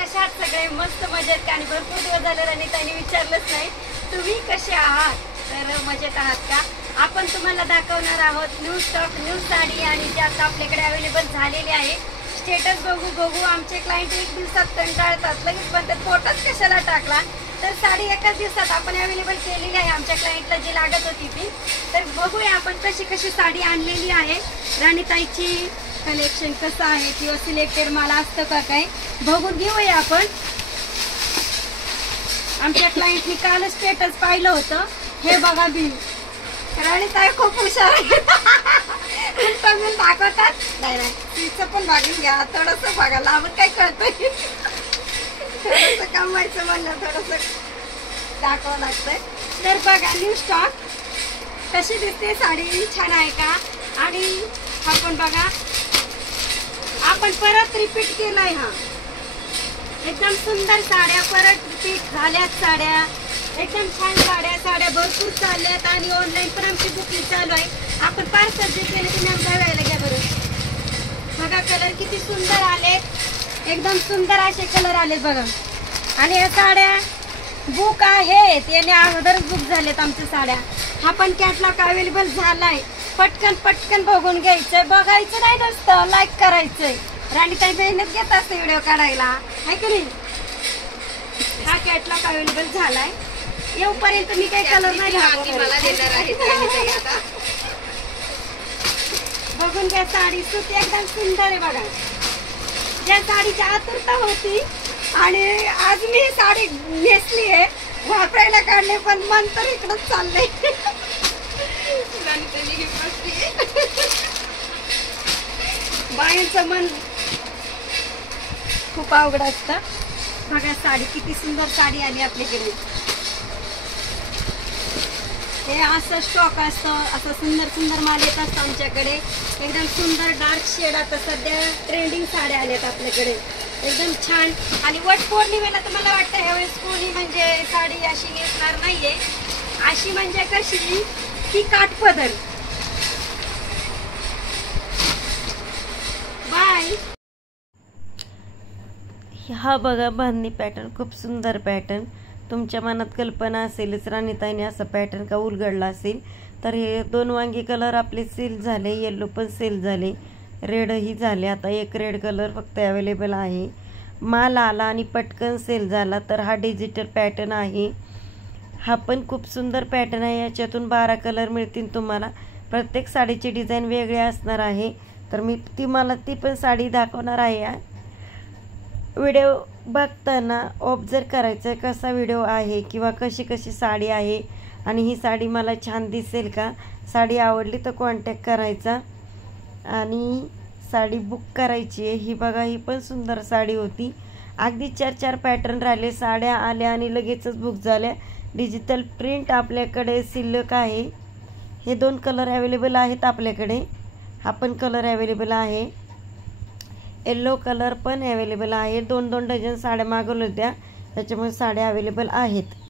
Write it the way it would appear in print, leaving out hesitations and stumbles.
कशा आहात सगळे? मस्त मजेत का? आणि भरपूर दिवस झाले रणिताईने विचारलंच नाही तुम्ही कसे आहात. तर मजेत आहात का? आपण तुम्हाला दाखवणार आहोत न्यू स्टॉक, न्यू साडी आणि जे आता आपल्याकडे अवेलेबल झालेली आहे. स्टेटस बघू आमचे क्लायंट एक दिवसात कंटाळतात, लगेच पण फोटोच कशाला टाकला. तर साडी एकाच दिवसात आपण अवेलेबल केलेली आहे आमच्या क्लायंटला जी लागत होती ती. तर बघूया आपण कशी कशी साडी आणलेली आहे. राणीताईची कलेक्शन कसं आहे किंवा सिलेक्टेड माल असतं का काय बघून घेऊया आपण. आमच्या क्लायंटनी काल स्टेटस पाहिलं होतं. हे बघा बिल. राणीताई खूप हुशार आहे. दाखवतात नाही तिचं पण भागून घ्या, थोडंसं बघा लांबून काय कळतंय. थोडंसं कमवायचं म्हणलं थोडंसं दाखवावं लागतंय. तर बघा न्यू स्टॉक कशी दिसते साडी, छान आहे का? आणि आपण बघा आपण परत रिपीट केलाय. हा एकदम सुंदर साड्या परत रिपीट झाल्यात. साड्या एकदम छान साड्या भरपूर चालल्यात आणि ऑनलाईन पण आमची बुकिंग चालू आहे. आपण पार्सल जे केले तुम्ही आमच्या वेळेला घ्या बरं. बघा कलर किती सुंदर आलेत, एकदम सुंदर असे कलर आलेत बघा. आणि या साड्या बुक आहेत, याने अगोदरच बुक झालेत आमच्या साड्या. हा पण कॅटलॉग अवेलेबल झालाय. पटकन बघून घ्यायचंय, बघायचं नाही नसतं, लाईक करायचंय. राणीताई मेहनत घेत असते व्हिडिओ काढायला, आहे की नाही. हा कॅटलॉग अवेलेबल झालाय. येऊपर्यंत मी काही कलर नाही बघून घ्या. साडी सुत एकदम सुंदर आहे बघा. ज्या साडीची आतुरता होती आणि आज मी साडी नेसली आहे, वापरायला काढले, पण मन तर इकडंच चाललंय. बायांचं मन खूप अवघड असतं. बघा साडी किती सुंदर साडी आली आपल्याकडे. हे असं स्टॉक असतं, असं सुंदर माल येत असतं आमच्याकडे. एकदम सुंदर डार्क शेड. आता सध्या ट्रेंडिंग साड्या आल्यात आपल्याकडे एकदम छान. आणि वट पौर्णिमेला तर मला वाटतं ह्यावेळेस कोणी म्हणजे साडी अशी नेसणार नाहीये. अशी म्हणजे कशी की काठपदर. बाय. हा बघा बांधणी पॅटर्न, खूप सुंदर पॅटर्न. तुमच्या मनात कल्पना असेलच राणीताईने असा पॅटर्न का उलगडला असेल. तर हे 2 वांगी कलर आपले सेल झाले, येल्लो पण सेल झाले, रेडही झाले. आता एक रेड कलर फक्त अवेलेबल आहे. माल आला आणि पटकन सेल झाला. तर हा डिजिटल पॅटर्न आहे. हा पण खूप सुंदर पॅटर्न आहे. याच्यातून 12 कलर मिळतील तुम्हाला. प्रत्येक साडीची डिझाईन वेगळी असणार आहे. तर मी मला ती पण साडी दाखवणार आहे. व्हिडिओ बघताना ऑब्झर्व करायचं कसा व्हिडिओ आहे किंवा कशी साडी आहे आणि ही साडी मला छान दिसेल का. साडी आवडली तर कॉन्टॅक्ट करायचा आणि साडी बुक करायची आहे. ही बघा, ही पण सुंदर साडी होती. अगदी 4 पॅटर्न राहिले, साड्या आल्या आणि लगेचच बुक झाल्या. डिजिटल प्रिंट आपल्याकडे शिल्लक आहे. हे 2 कलर अवेलेबल आहेत आपल्याकडे. हा पण कलर अवेलेबल आहे. येल्लो कलर पण अवेलेबल आहे. 2 डझन साड्या मागवल्या होत्या, त्याच्यामुळे साड्या अवेलेबल आहेत.